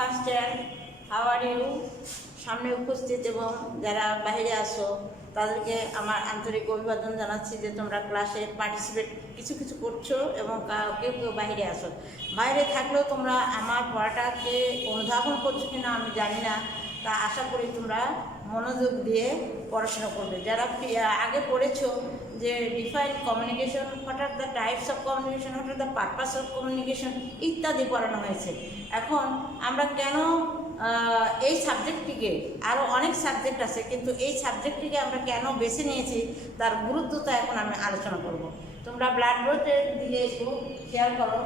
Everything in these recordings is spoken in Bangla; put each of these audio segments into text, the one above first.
First year, how are you? সামনে উপস্থিত এবং যারা বাইরে আসো তাদেরকে আমার আন্তরিক অভিবাদন জানাচ্ছি যে তোমরা ক্লাসে পার্টিসিপেট কিছু কিছু করছো এবং কেউ কেউ বাইরে আসো। বাইরে থাকলেও তোমরা আমার পড়াটাকে অনুধাবন করছো কিনা আমি জানি না, তা আশা করি তোমরা মনোযোগ দিয়ে পড়াশোনা করবে। যারা আগে পড়েছো যে define communication, what are the types of communication, what are the purpose of communication ইত্যাদি পড়ানো হয়েছে। এখন আমরা কেন এই সাবজেক্টটিকে, আরও অনেক সাবজেক্ট আছে কিন্তু এই সাবজেক্টটিকে আমরা কেন বেছে নিয়েছি তার গুরুত্বটা এখন আমি আলোচনা করব। তোমরা ব্ল্যাক বোর্ডের দিকে একটু খেয়াল করো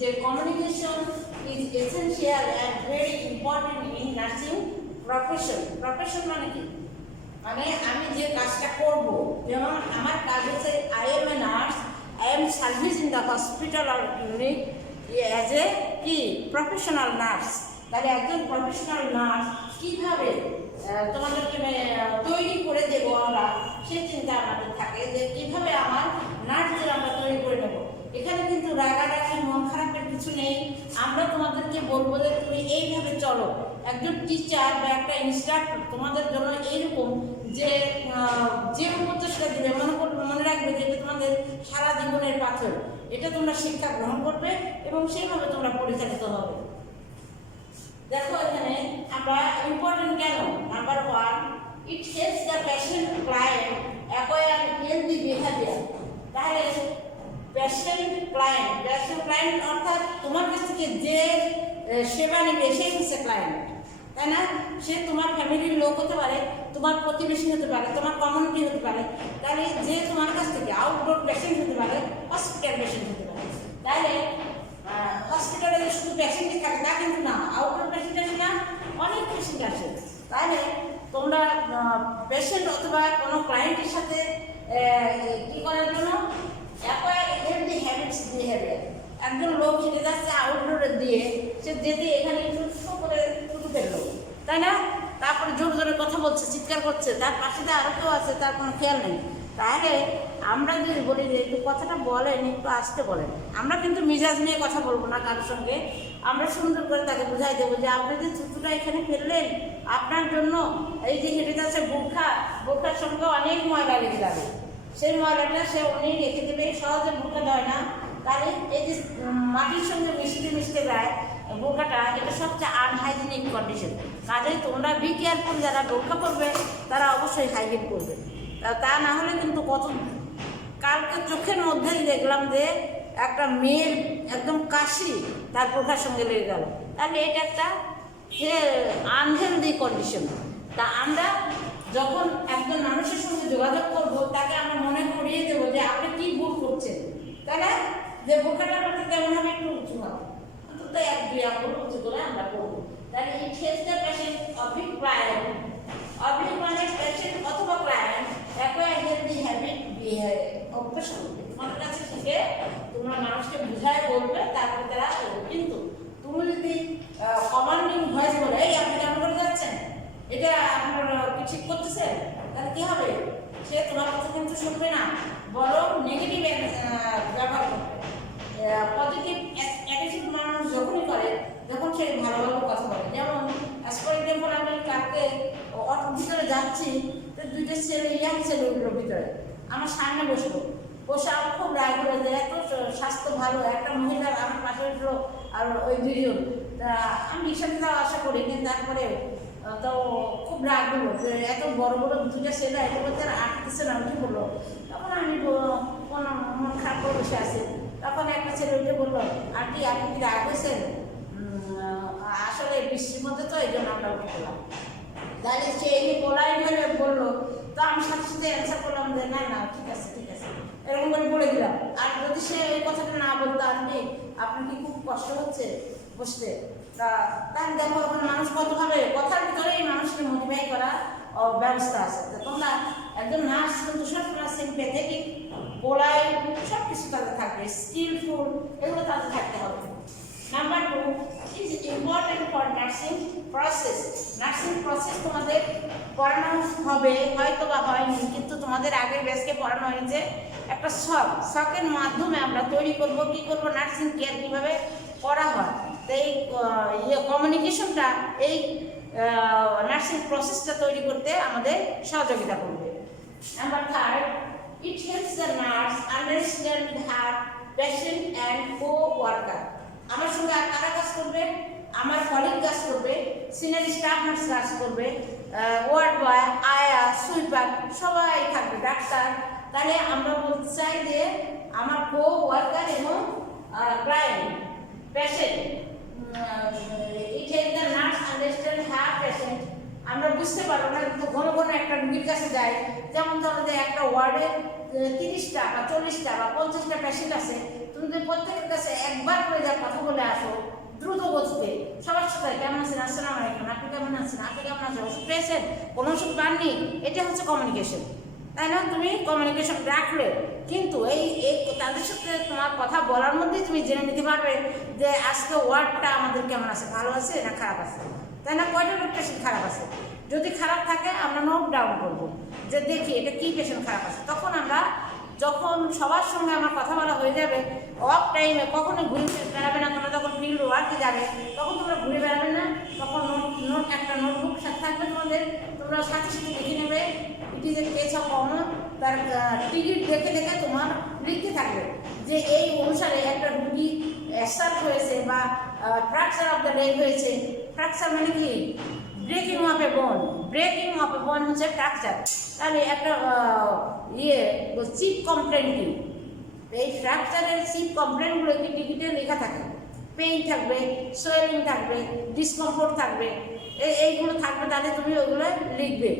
যে communication is essential and very important in nursing profession. Profession মানে কি? মানে আমি যে কাজটা করব, যেমন আমার কাজ হচ্ছে I M a nurse, I am service in the hospital or clinic as a কি প্রফেশনাল নার্স। তাহলে একজন প্রফেশনাল নার্স কীভাবে তোমাদেরকে তৈরি করে দেবো আমরা, সেই চিন্তা আমাদের থাকে যে কীভাবে আমার নার্সদের আমরা তৈরি করে নেবো। এখানে কিন্তু রাগারাগি মন খারাপের কিছু নেই। আমরা তোমাদেরকে বলবো যে তুমি এইভাবে চলো। একজন টিচার বা একটা ইনস্ট্রাক্টর তোমাদের জন্য এইরকম যে উপদেশটা দিবে মনে রাখবে যে এটা তোমাদের সারা জীবনের পাথর। এটা তোমরা শিক্ষা গ্রহণ করবে এবং সেইভাবে তোমরা পরিচালিত হবে। দেখো এখানে আমরা ইম্পর্টেন্ট কেন, number 1, it helps the patient client acquire healthy behaviour. তাহলে পেশেন্ট ক্লায়েন্ট অর্থাৎ তোমার কাছ থেকে যে সেবা নেবে সেই হচ্ছে ক্লায়েন্ট, তাই না? সে তোমার ফ্যামিলির লোক হতে পারে, তোমার প্রতিবেশী হতে পারে, তোমার কমিউনিটি হতে পারে। তাহলে যে তোমার কাছ থেকে আউটডোর পেশেন্ট হতে পারে, হসপিটাল পেশেন্ট হতে পারে। তাহলে হসপিটালে শুধু পেশেন্টই থাকে তা কিন্তু না, আউটডোর পেশেন্ট আসে না, অনেক পেশেন্ট আসে। তাহলে তোমরা পেশেন্ট অথবা কোনো ক্লায়েন্টের সাথে কী করার জন্য হেলদি হ্যাবিটস বিহেভিয়ার। একজন লোক হেঁটে যাচ্ছে আউটডোরে দিয়ে, সে যেতে এখানে একটু করে টুটু ফেললো, তাই না? তারপরে জোর জোরে কথা বলছে, চিৎকার করছে, তার পাশে আরও কেউ আছে, তার কোনো খেয়াল নেই। তাহলে আমরা যদি বলি যে একটু কথাটা বলেন, একটু আসতে বলেন, আমরা কিন্তু মিজাজ নিয়ে কথা বলবো না কারোর সঙ্গে। আমরা সুন্দর করে তাকে বুঝাই দেবো যে আপনি যে থুতুটা এখানে ফেললেন আপনার জন্য, এই যে হেঁটে যাচ্ছে বোরখার সঙ্গে অনেক ময়লা লেগে যাবে, সেই ময়লাটা সে উনি রেখে দেবে, সহজে বোরখা দেয় না। তাহলে এই যে মাটির সঙ্গে মিশতে যায় বোরখাটা, এটা সবচেয়ে আনহাইজিনিক কন্ডিশন। কাজেই তোমরা বি কেয়ারফুল, যারা বোরখা করবে তারা অবশ্যই হাইজিন করবে। তা না হলে কিন্তু কালকে চোখের মধ্যেই দেখলাম যে একটা মেয়ের একদম কাশি তার বোরখার সঙ্গে লেগে গেল। তাহলে এটা একটা আনহেলদি কন্ডিশন। তা আমরা যখন একজন মানুষের সঙ্গে যোগাযোগ করবো তাকে আমরা মনে করিয়ে দেবো যে আপনি কী ভুল করছেন, তাই না? যে বোরখাটা করতে কেমন হবে, একটু উঁচু হবে, অন্তত 1-2 আঙুল উঁচু করে আমরা করবো। তাহলে এই ক্ষেত্রে পেশেন্ট অভিক মানে পেশেন্ট অথবা ক্লায়েন্ট অ্যাকোয়ার হেলদি হ্যাবিট অভ্যাস করবে। তোমার কাছে থেকে তোমরা মানুষকে বুঝায় বলবে, তারপরে তারা করবে। কিন্তু তুমি যদি কমান্ডিং ভয়েস বলে এই আপনি কেমন করে যাচ্ছেন, এটা আপনার কি ঠিক করতেছেন, তাহলে কী হবে? সে তোমার কথা কিন্তু শুনবে না, বরং নেগেটিভ ব্যবহার করবে। পজিটিভ অ্যাটিটিউড মানুষ যখনই করে, যখন সে ভালো ভালো কথা বলে। যেমন ফর এক্সাম্পল, আমি কালকে ভিতরে যাচ্ছি, তো 2টা ছেলে, ইয়াং ছেলেগুলোর ভিতরে আমার সামনে বসে আমার খুব রাগ হলো যে এত স্বাস্থ্য ভালো একটা মহিলার আমার পাশে উঠলো আর ওই 2জন। তা আমি রিক্সাতে যাওয়া আশা করি, কিন্তু তারপরে তো খুব রাগ হলো যে এত বড় 2টা ছেলে এগুলো তারা আটতেছে না, উঠে বললো। তখন আমি কোনো মন খারাপ করে বসে আছি। তখন একটা ছেলে উঠে বললো, আন্টি আপনি কি রাগ হয়েছেন? আসলে বৃষ্টির মধ্যে তো এই জন্য আমরা উঠে গেলাম। তাহলে সে এই পোলাইট হয়ে বললো, তো আমি সাথে সাথে অ্যান্সার করলাম যে না না ঠিক আছে এরকম করে বলে দিলাম। আর যদি সে এই কথাটা না বলতো, আন্টি আপনার কি খুব কষ্ট হচ্ছে বসতে, তাহলে দেখো এখন মানুষ কতভাবে কথার ভিতরেই মানুষকে মোটিভাই করা ব্যবস্থা আছে। তোমরা একজন নার্স কিন্তু সবসময় সিম্প্যাথেটিক, পোলাইট, সব কিছু তাদের থাকবে, স্কিলফুল, এগুলো তাদের থাকতে হবে। Number 2 is important for nursing process. Nursing process তোমাদের পড়ানো হবে, হয়তো বা হয়নি, কিন্তু তোমাদের আগের ব্যাচকে পড়ানো হয়েছে। একটা শখের মাধ্যমে আমরা তৈরি করব, কী করবো, নার্সিং কেয়ার কীভাবে করা হয়। তো এই কমিউনিকেশনটা এই নার্সিং প্রসেসটা তৈরি করতে আমাদের সহযোগিতা করবে। Number third, it helps the nurse understand her patient and co worker. আমার সঙ্গে আর কারা কাজ করবে? আমার কলিগ কাজ করবে, সিনিয়র স্টাফ নার্স কাজ করবে, ওয়ার্ড বয়, আয়া, সুইপার সবাই থাকবে, ডাক্তার। তাহলে আমরা বলতে চাই যে আমার কো ওয়ার্কার এবং client patient, it helps the nurse understand her patient. আমরা বুঝতে পারবো না, কিন্তু ঘন ঘন একটা রুগীর কাছে যাই, যেমন ধরো যে একটা ওয়ার্ডে 30টা বা 40টা বা 50টা পেশেন্ট আছে, তুমি যদি প্রত্যেকের কাছে একবার করে যা কথা বলে আসো দ্রুত গতিতে, সবার সাথে কেমন আছেন, আসসালামু আলাইকুম, আপনি কেমন আছেন, আপনি কেমন আছেন, ওষুধ পেয়েছেন, কোনো ওষুধ পাননি, এটা হচ্ছে কমিউনিকেশন, তাই না? তুমি কমিউনিকেশন রাখলে কিন্তু এই তাদের সাথে তোমার কথা বলার মধ্যেই তুমি জেনে নিতে পারবে যে আজকে ওয়ার্ডটা আমাদের কেমন আছে, ভালো আছে না খারাপ আছে, তাই না? কয়টা পেশেন্ট খারাপ আছে, যদি খারাপ থাকে আমরা নোট ডাউন করবো যে দেখি এটা কি পেশেন্ট খারাপ আছে। তখন আমরা যখন সবার সঙ্গে আমার কথা বলা হয়ে যাবে, অফ টাইমে কখনো ঘুরে বেড়াবে না, তোমরা যখন ফিল্ড ওয়ার্কে যাবে তখন তোমরা ঘুরে বেড়াবে না, তখন নোট একটা নোটবুক সাথে থাকবে তোমাদের, তোমরা সাথে সাথে লিখে নেবে it is a case of honour, তার টিকিট দেখে দেখে তোমার লিখতে থাকবে যে এই অনুসারে একটা রুগী অ্যাসাল্ট হয়েছে বা ফ্র্যাকচার অফ দ্য লেগ হয়েছে। ফ্র্যাকচার মানে কি? ব্রেকিং অফ এ বোন, ব্রেকিং অফ এ বোন হচ্ছে ফ্র্যাকচার। তাহলে একটা চিপ কমপ্লেন কি? এই ফ্র্যাকচারের চিপ কমপ্লেনগুলো কি টিকিটে লেখা থাকে? পেইন থাকবে, সোয়েলিং থাকবে, ডিসকমফোর্ট থাকবে, এইগুলো থাকবে, তাহলে তুমি ওইগুলো লিখবে।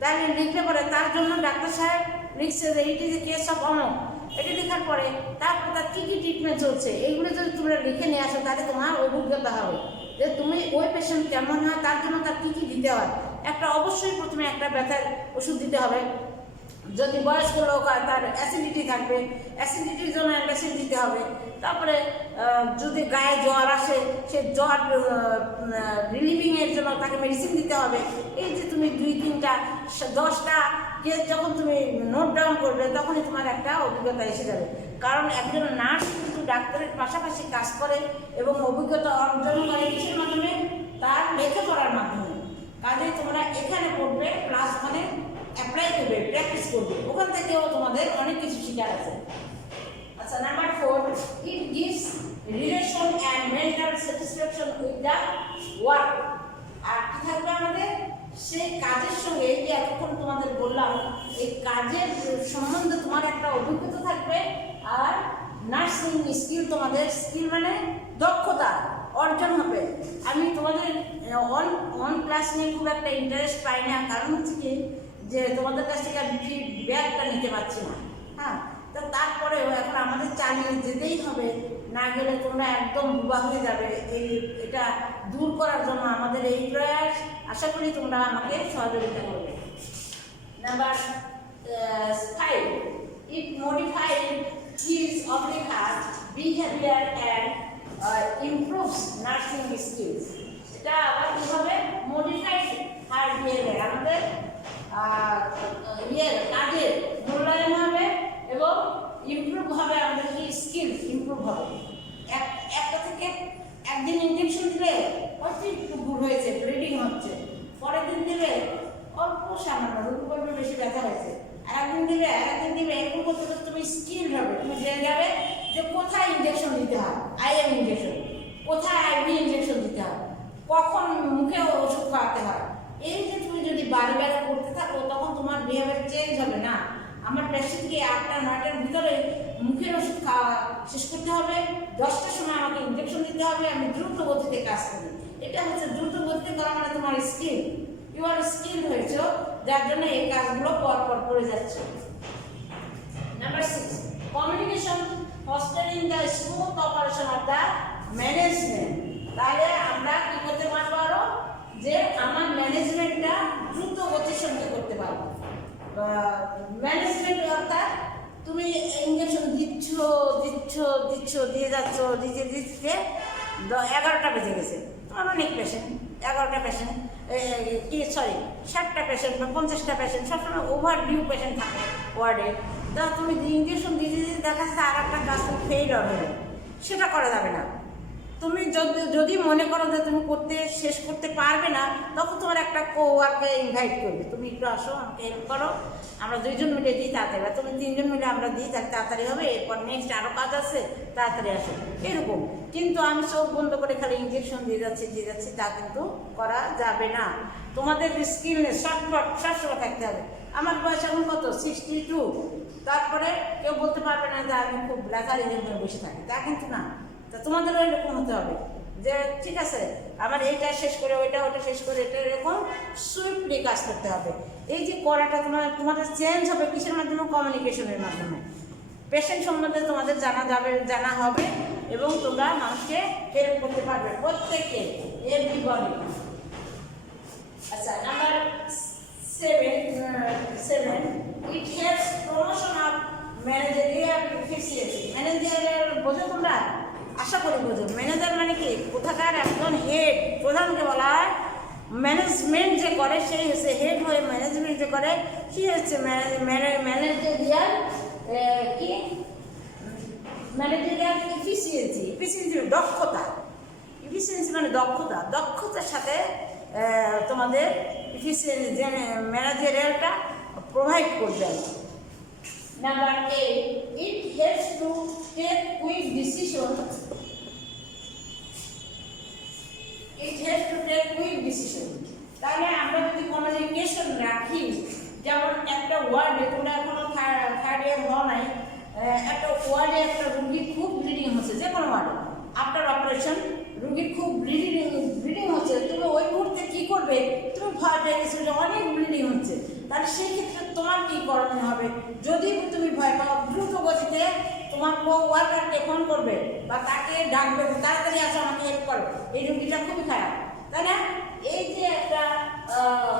তাহলে লিখলে পরে তার জন্য ডাক্তার সাহেব লিখছে যে it is a case of অমক, এটা লেখার পরে তারপরে তার কী কী ট্রিটমেন্ট চলছে এইগুলো যদি তোমরা লিখে নিয়ে আসো, তাহলে তোমার অভিজ্ঞতা হবে যে তুমি ওই পেশেন্ট কেমন হয়, তার জন্য তার কী কী দিতে হয়। একটা অবশ্যই প্রথমে একটা ব্যথার ওষুধ দিতে হবে, যদি বয়স্ক লোক হয় তার অ্যাসিডিটি থাকবে, অ্যাসিডিটির জন্য অ্যান্টাসিড দিতে হবে। তারপরে যদি গায়ে জ্বর আসে সে জ্বর রিলিভিংয়ের জন্য তাকে মেডিসিন দিতে হবে। এই যে তুমি 2, 3টা 10টা কেস যখন তুমি নোট ডাউন করবে তখনই তোমার একটা অভিজ্ঞতা এসে যাবে। কারণ একজন নার্স কিন্তু ডাক্তারের পাশাপাশি কাজ করে এবং অভিজ্ঞতা অর্জন করে কিসের মাধ্যমে? তার লেখাপড়ার মাধ্যমে। কাজেই তোমরা এখানে পড়বে, প্লাস ওখানে অ্যাপ্লাই করবে, প্র্যাকটিস করবে, ওখান থেকেও তোমাদের অনেক কিছু শেখার আছে। আচ্ছা, number 4, it gives relation and mental satisfaction with the work. আর কি থাকবে আমাদের? সেই কাজের সঙ্গে, এই যে এতক্ষণ তোমাদের বললাম, এই কাজের সম্বন্ধে তোমার একটা অভিজ্ঞতা থাকবে, আর নার্সিং স্কিল, তোমাদের স্কিল মানে দক্ষতা অর্জন হবে। আমি তোমাদের অন ক্লাস নিয়ে খুব একটা ইন্টারেস্ট পাই না, কারণ হচ্ছে কি যে তোমাদের কাছ থেকে আমি ফিডব্যাকটা নিতে পারছি না। হ্যাঁ, তো তারপরেও এখন আমাদের চালিয়ে যেতেই হবে, না গেলে তোমরা একদম ডুবা হয়ে যাবে। এটা দূর করার জন্য আমাদের এই প্রয়াস, আশা করি তোমরা আমাকে সহযোগিতা করবে। Number 5, it modified his of the heart behaviour and improves nursing skills. এটা আবার কীভাবে? মডিফাইড হার্ট বিহেভিয়ার, আমাদের কাজের মূল্যায়ন হবে এবং ইমপ্রুভ হবে, আমাদের কি স্কিল ইমপ্রুভ হবে। একটা থেকে একদিন ইনজেকশন দিলে হয়তো একটু ভুল হয়েছে, ব্লিডিং হচ্ছে, পরের দিন দিলে অল্প সামান্য রুগী বলবে বেশি ব্যথা হয়েছে, একদিন দিবে এরকম করতে করতে তুমি স্কিল হবে, তুমি জেনে যাবে যে কোথায় ইনজেকশন দিতে হয়, আইএম ইনজেকশন, কোথায় আইভি ইনজেকশন দিতে হয়, কখন মুখে ওষুধ খাওয়াতে হয়। এই যে তুমি যদি বারে বারে করতে থাকো তখন তোমার বিহেভিয়ার চেঞ্জ হবে না। আমার পেশেন্টকে 8টা 9টার ভিতরে মুখের ওষুধ খাওয়া শেষ করতে হবে, 10টার সময় আমাকে ইনজেকশন দিতে হবে, আমি দ্রুত গতিতে কাজ করি। এটা হচ্ছে দ্রুত গতিতে করা মানে তোমার স্কিল, ইউ আর স্কিল হয়েছ, যার জন্য এই কাজগুলো পর করে যাচ্ছে। Number 6, communication fostering the smooth operation of the management. তাহলে আমরা কি করতে পারবো আরো, যে আমার ম্যানেজমেন্টটা দ্রুত গতির সঙ্গে করতে পারবো। ম্যানেজমেন্ট অর্থাৎ তুমি ইঞ্জেকশন দিচ্ছ দিয়ে যাচ্ছ, দিতে 11টা বেজে গেছে, তোমার অনেক পেশেন্ট, 11টা পেশেন্ট, 60টা পেশেন্ট বা 50টা পেশেন্ট, সবসময় ওভার ডিউ পেশেন্ট থাকে ওয়ার্ডে। তা তুমি ইঞ্জেকশন দিতে দেখা যাচ্ছে আর একটা কাজ তুমি ফেইল হবে, সেটা করা যাবে না। তুমি যদি মনে করো যে তুমি শেষ করতে পারবে না, তখন তোমার একটা কোওয়ার্কে ইনভাইট করবে, তুমি একটু আসো আমাকে হেল্প করো, আমরা 2 জন মিলে দিই তাড়াতাড়ি, বা তুমি 3 জন মিলে আমরা দিই তাহলে তাড়াতাড়ি হবে, এরপর নেক্সট আরও কাজ আছে তাড়াতাড়ি আসো, এরকম। কিন্তু আমি চোখ বন্ধ করে খালি ইঞ্জেকশন দিয়ে যাচ্ছি তা কিন্তু করা যাবে না। তোমাদের স্কিলনেস সবসময় থাকতে হবে। আমার বয়স এখন কত, 62। তারপরে কেউ বলতে পারবে না যে আমি খুব লেখার ইঞ্জিন বসে থাকি, তা কিন্তু না। তা তোমাদেরও এরকম হতে হবে যে ঠিক আছে আমার এইটা শেষ করে ওইটা শেষ করে এটা, এরকম সুইফটলি কাজ করতে হবে। এই যে করাটা তোমাদের চেঞ্জ হবে কিসের মাধ্যমে? কমিউনিকেশনের মাধ্যমে। পেশেন্ট সম্বন্ধে তোমাদের জানা হবে এবং তোমরা মানুষকে হেল্প করতে পারবে, প্রত্যেককে, এভরিবডি। আচ্ছা, number 7, it helps promotion of managerial efficiency. Managerial বোঝো তোমরা? আশা করি বোঝো। ম্যানেজার মানে কি? কোথাকার একজন হেড, প্রধানকে বলা হয়। ম্যানেজমেন্ট যে করে সেই হচ্ছে হেড, হয়ে ম্যানেজমেন্ট যে করে সে হচ্ছে ম্যানেজারিয়াল কি? Managerial efficiency. এফিসিয়েন্সি দক্ষতা, এফিসিয়েন্সি মানে দক্ষতা। দক্ষতার সাথে তোমাদের এফিসিয়েন্সি যে ম্যানেজারিয়ালটা প্রোভাইড করবে। Number 8, it helps to take quick decision. তাহলে আমরা যদি কমিউনিকেশন রাখি, যেমন একটা ওয়ার্ডে, তোমরা এখনো 3rd ইয়ার হওয়া নাই, একটা ওয়ার্ডে একটা রুগীর খুব ব্লিডিং হচ্ছে, যে কোনো ওয়ার্ডে আফটার অপারেশন রুগীর খুব ব্লিডিং হচ্ছে, তুমি ওই মুহূর্তে কী করবে? তুমি ভয় পেয়ে গেছো যে অনেক ব্লিডিং হচ্ছে, তাহলে সেই ক্ষেত্রে তোমার কী করণীয় হবে? যদি তুমি ভয় পাও, দ্রুত গতিতে তোমার ওয়ার্কারকে ফোন করবে বা তাকে ডাকবে, তাড়াতাড়ি আসো আমাকে হেল্প করো, এই রুগীটা খুবই খারাপ, তাই না? এই যে একটা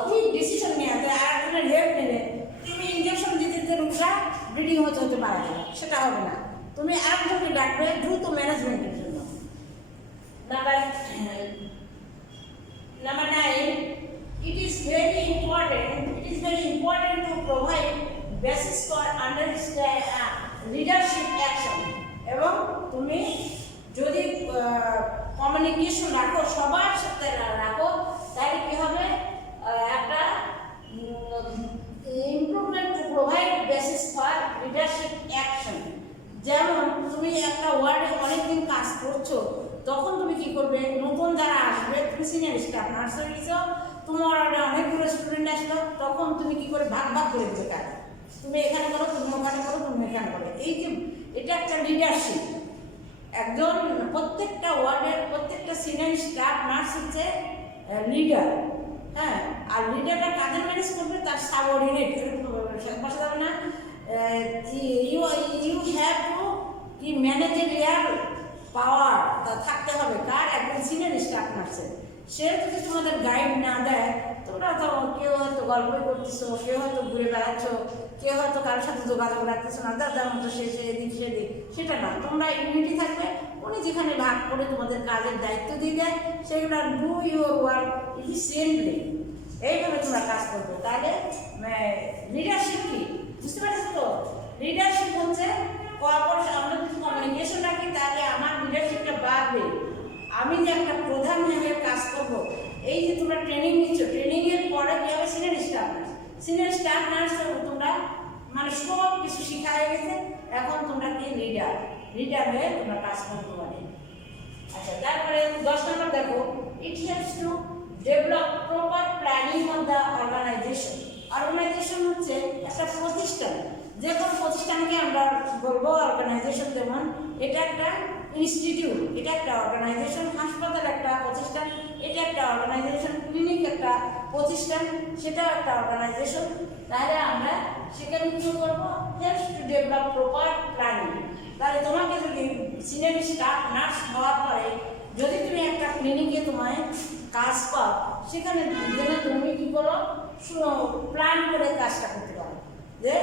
কুইক ডিসিশন নেওয়া যায়, আর একজনের হেল্প নিলে তুমি ইঞ্জেকশন দিতে রুগীটা ব্লিডিং হতে পারে না, সেটা হবে না। তুমি আরেকজনকে ডাকবে দ্রুত ম্যানেজমেন্টের জন্য। Number 9, it is very important to provide basis for leadership action. এবং তুমি যদি কমিউনিকেশন রাখো, সবার সাথে রাখো, তাহলে কি হবে? একটা improvement to provide basis for leadership action. যেমন তুমি একটা ওয়ার্ডে অনেকদিন কাজ করছো, তখন তুমি কি করবে? নতুন যারা আসবে, তুমি সিনিয়র স্টাফ নার্স হয়ে গেছো, তোমার ওয়ার্ডে অনেকগুলো স্টুডেন্ট আসলো, তখন তুমি কি করে ভাগ করে দেবে কাজ? তুমি এখানে করো, তুমি ওখানে করো, তুমি এখানে করো। এই যে এটা একটা লিডারশিপ। একজন প্রত্যেকটা ওয়ার্ডের প্রত্যেকটা সিনিয়র স্টাফ নার্স হচ্ছে লিডার, হ্যাঁ। আর লিডারটা কাজের ম্যানেজ করবে, তার সাবঅর্ডিনেট বসা যাবে না। ইউ হ্যাভ টু কি ম্যানেজারিয়াল পাওয়ার থাকতে হবে কার? একজন সিনিয়র স্টাফ নার্সের। সে যদি তোমাদের গাইড না দেয়, তোমরা তো কেউ হয়তো গল্পই করতেছো, কেউ হয়তো ঘুরে বেড়াচ্ছ, কেউ হয়তো কারোর সাথে যোগাযোগ রাখতেছো না, দাদার মতো সে এদিক সেদিক, সেটা না। তোমরা ইউনিটি থাকবে, উনি যেখানে ভাগ করে তোমাদের কাজের দায়িত্ব দিয়ে দেয়, সেগুলো ডু ইউর ওয়ার্ক এফিসিয়েন্টলি, এইভাবে তোমরা কাজ করবে। তাহলে লিডারশিপ কি বুঝতে পারছো তো? লিডারশিপ হচ্ছে আমরা যদি কমিউনিকেশন রাখি, তাহলে আমার লিডারশিপটা বাড়বে। আমি যে একটা প্রধান হিসেবে কাজ করব, এই যে তোমরা ট্রেনিং নিচ্ছ, ট্রেনিংয়ের পরে কি হবে? সিনিয়র স্টাফ নার্স তোমরা মানে সব কিছু শেখা হয়ে গেছে, এখন তোমরা কি লিডার হয়ে তোমরা কাজ করতে পারে। আচ্ছা, তারপরে 10 নম্বর দেখো, it helps to develop proper planning of the organization. Organization হচ্ছে একটা প্রতিষ্ঠান, যে কোনো প্রতিষ্ঠানকে আমরা বলবো অর্গানাইজেশন। যেমন এটা একটা ইনস্টিটিউট, এটা একটা অর্গানাইজেশন। হাসপাতাল একটা প্রতিষ্ঠান, এটা একটা অর্গানাইজেশন। ক্লিনিক একটা প্রতিষ্ঠান, সেটাও একটা অর্গানাইজেশন। তাহলে আমরা সেখানে কী করবো? Helps to develop proper planning. তাহলে তোমাকে যদি সিনিয়র স্টাফ নার্স হওয়ার পরে যদি তুমি একটা ক্লিনিকে তোমায় কাজ পাও, সেখানে যেন তুমি কী করো? প্ল্যান করে কাজটা করতে পারো, যে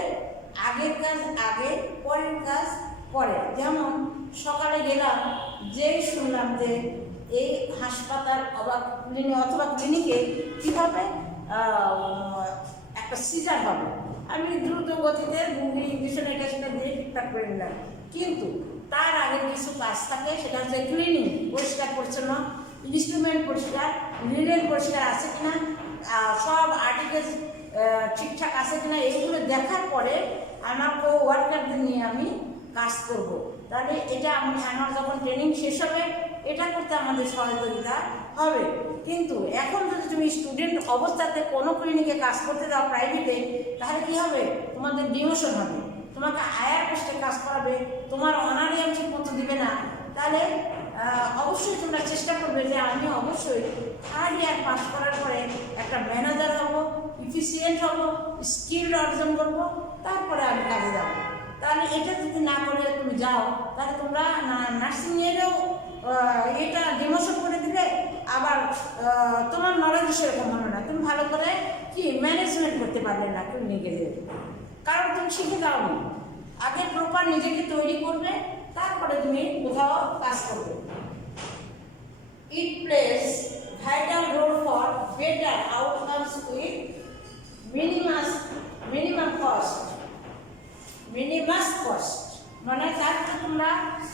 আগের কাজ আগে, পরের কাজ পরে। যেমন সকালে গেলাম, যেই শুনলাম যে এই হাসপাতাল অথবা ক্লিনিকে কীভাবে একটা সিজার হবে, আমি দ্রুত গতিতে মুভি ইঞ্জেকশন এটা সেটা দিয়ে ঠিকঠাক করে নিলাম। কিন্তু তার আগে কিছু কাজ থাকে, সেটা হচ্ছে ক্লিনিং, পরিষ্কার পরিচ্ছন্ন, ইনস্ট্রুমেন্ট পরিষ্কার, নিডেল পরিষ্কার আছে কিনা, সব আর্টিকেলস ঠিকঠাক আছে কিনা, এইগুলো দেখার পরে আমার ওয়ার্কারদের নিয়ে আমি কাজ করব। তাহলে এটা আমার যখন ট্রেনিং শেষ হবে এটা করতে আমাদের সহযোগিতা হবে। কিন্তু এখন যদি তুমি স্টুডেন্ট অবস্থাতে কোনো ক্লিনিকে কাজ করতে দাও প্রাইভেটে, তাহলে কি হবে? তোমাদের ডিমোশন হবে, তোমাকে হায়ার পোস্টে কাজ করাবে, তোমার অনারিয়ামশিপ মতো দিবে না। তাহলে অবশ্যই তোমরা চেষ্টা করবে যে আমি অবশ্যই 3rd ইয়ার পাস করার পরে একটা ম্যানেজার হব, ইফিসিয়েন্ট হব, স্কিল অর্জন করব, তারপরে আমি কাজে যাব। তাহলে এটা যদি না করে তুমি যাও, তাহলে তোমরা নার্সিং নিয়েও এটা ডিমোশন করে দিলে, আবার তোমার নলেজ সেরকম হবে না, তুমি ভালো করে কি ম্যানেজমেন্ট করতে পারবে না ক্লিনিকে যেয়ে, কারণ তুমি শিখে যাওনি। আগে প্রপার নিজেকে তৈরি করবে, তারপরে তুমি কোথাও কাজ করবে। It plays vital role for better outcomes with minimum cost. মানে তারপরে তোমরা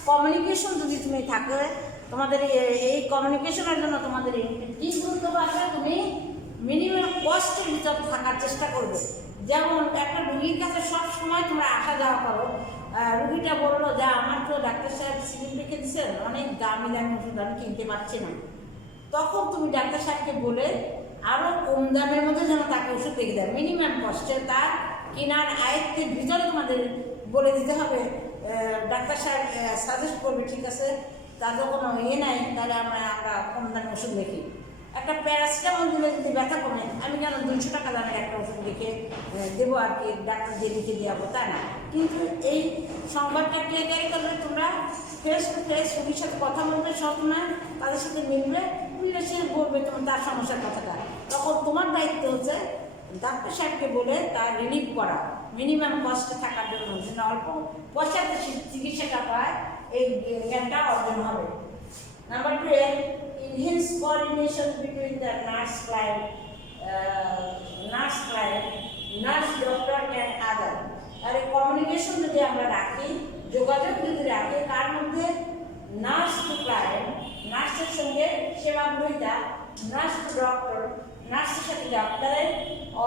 কমিউনিকেশন যদি তুমি থাকে, তোমাদের এই কমিউনিকেশনের জন্য তোমাদের কি গুরুত্ব পাবে, তুমি মিনিমাম কস্টের ভিতর থাকার চেষ্টা করবে। যেমন একটা রুগীর কাছে সব সময় তোমরা আসা যাওয়া করো, রুগীটা বললো যে আমার তো ডাক্তার সাহেব সিরিঞ্জ লিখে দিচ্ছেন, অনেক দামি দামি ওষুধ আমি কিনতে পারছি না, তখন তুমি ডাক্তার সাহেবকে বলে আরও কম দামের মধ্যে যেন তাকে ওষুধ লিখে দেয়, মিনিমাম কস্টে তার কেনার আয়ত্তের ভিতরে তোমাদের বলে দিতে হবে। ডাক্তার সাহেব সাজেস্ট করবে, ঠিক আছে তাদের কোনো নাই, তাহলে আমরা কম দামে ওষুধ লিখি। একটা প্যারাসিটামল দিলে যদি ব্যথা কমে, আমি কেন 200 টাকা দামের একটা ওষুধ লিখে দেবো আর কি, ডাক্তার দিয়ে লিখে দেওয়াবো, তা না। কিন্তু এই সংবাদটা ক্লিয়ার করলে তোমরা ফেস টু ফেস রোগীর সাথে কথা বলবে, সবসময় তাদের সাথে মিলবে, মিলে সে বলবে তোমার তার সমস্যার কথাটা, তখন তোমার দায়িত্ব হচ্ছে ডাক্তার সাহেবকে বলে তার রিলিফ করা, মিনিমাম কস্টে থাকার জন্য, যেন অল্প পয়সাতে চিকিৎসাটা পায়, এই জ্ঞানটা অর্জন হবে। Number 12, enhance coordination between the nurse client, nurse doctor and other. আর এই কমিউনিকেশন যদি আমরা রাখি, যোগাযোগ যদি রাখি, কার মধ্যে? নার্স টু ক্লায়েন্ট, নার্সের সঙ্গে সেবা গ্রহীতা, নার্স টু ডক্টর, নার্সের সাথে ডাক্তারের,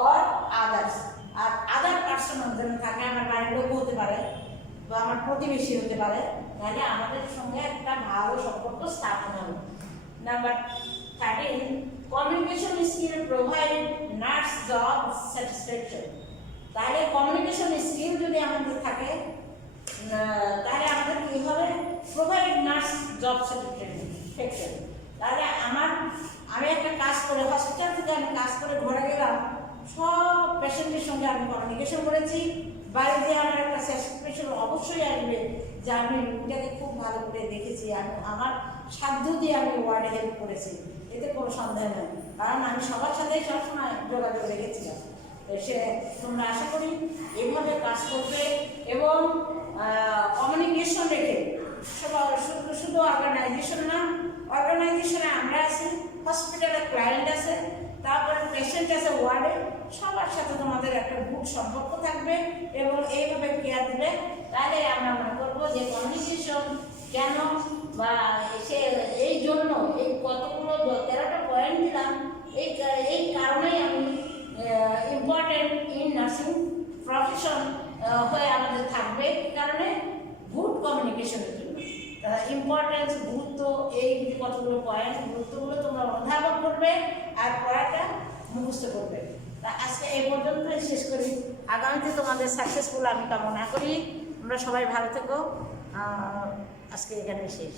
অর আদার্স। আর আদার পার্সন যেন থাকে, আমার বাড়ির লোক হতে পারে বা আমার প্রতিবেশী হতে পারে, তাহলে আমাদের সঙ্গে একটা ভালো সম্পর্ক স্থাপন হবে। Number 13, communication skill provide nurse job satisfaction. তাহলে কমিউনিকেশন স্কিল যদি আমাদের থাকে, তাহলে আমাদের কী হবে? Provide nurse job satisfaction. তাহলে আমি একটা কাজ করে, হসপিটাল থেকে আমি কাজ করে ঘরে গেলাম, সব পেশেন্টের সঙ্গে আমি কমিউনিকেশন করেছি, বাড়িতে আমার একটা স্যাটিসফ্যাকশন অবশ্যই আসবে যে আমি রোগীটাকে খুব ভালো করে দেখেছি, আমার সাধ্য দিয়ে আমি ওয়ার্ডে হেল্প করেছি, এতে কোনো সন্দেহ নেই, কারণ আমি সবার সাথেই সবসময় যোগাযোগ রেখেছিলাম। তোমরা আশা করি এইভাবে কাজ করবে এবং কমিউনিকেশন রেখে, শুধু অর্গানাইজেশন না, অর্গানাইজেশনে আমরা আছি, হসপিটালে ক্লায়েন্ট আছে, তারপরে পেশেন্ট আছে ওয়ার্ডে, সবার সাথে তোমাদের একটা গুড সম্পর্ক থাকবে এবং এইভাবে কেয়ার দিলে, তাহলে আমরা মনে করবো যে কমিউনিকেশন কেন বা এই জন্য এই কতগুলো 13টা পয়েন্ট দিলাম, এই কারণেই আমি ইম্পর্টেন্ট ইন নার্সিং প্রফেশন হয়ে আমাদের থাকবে, কারণে গুড কমিউনিকেশনের জন্য ইম্পর্টেন্স, গুরুত্ব, এই কতগুলো পয়েন্ট, গুরুত্বগুলো তোমরা অনুধাবন করবে আর পড়াটা মুখস্থ করবে। তা আজকে এই পর্যন্তই শেষ করি, আগামীতে তোমাদের সাকসেসফুল আমি কামনা করি। তোমরা সবাই ভালো থেকো, আজকে এখানে শেষ।